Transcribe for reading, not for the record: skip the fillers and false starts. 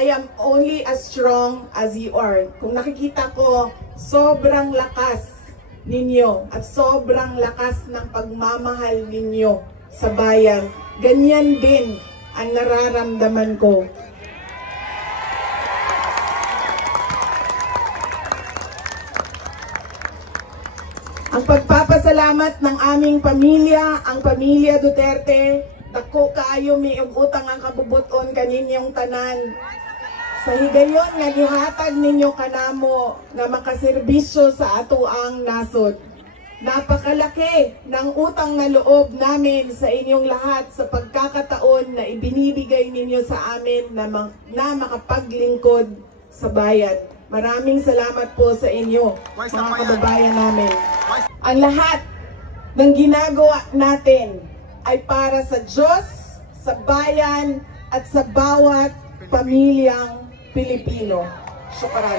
I am only as strong as you are. Kung nakikita ko, sobrang lakas ninyo at sobrang lakas ng pagmamahal ninyo sa bayan. Ganyan din ang nararamdaman ko. Ang pagpapasalamat ng aming pamilya, ang pamilya Duterte, dako kaayo may utang ang kabubuton kaninyong tanan. Sa higayon nga gihatag ninyo kanamo nga makaserbisyo sa atoang nasod. Napakalaki ng utang na loob namin sa inyong lahat sa pagkakataon na ibinibigay ninyo sa amin na makapaglingkod sa bayan. Maraming salamat po sa inyo, mga kababayan namin. Ang lahat ng ginagawa natin ay para sa Diyos, sa bayan, at sa bawat pamilyang Pilipino. Syukran.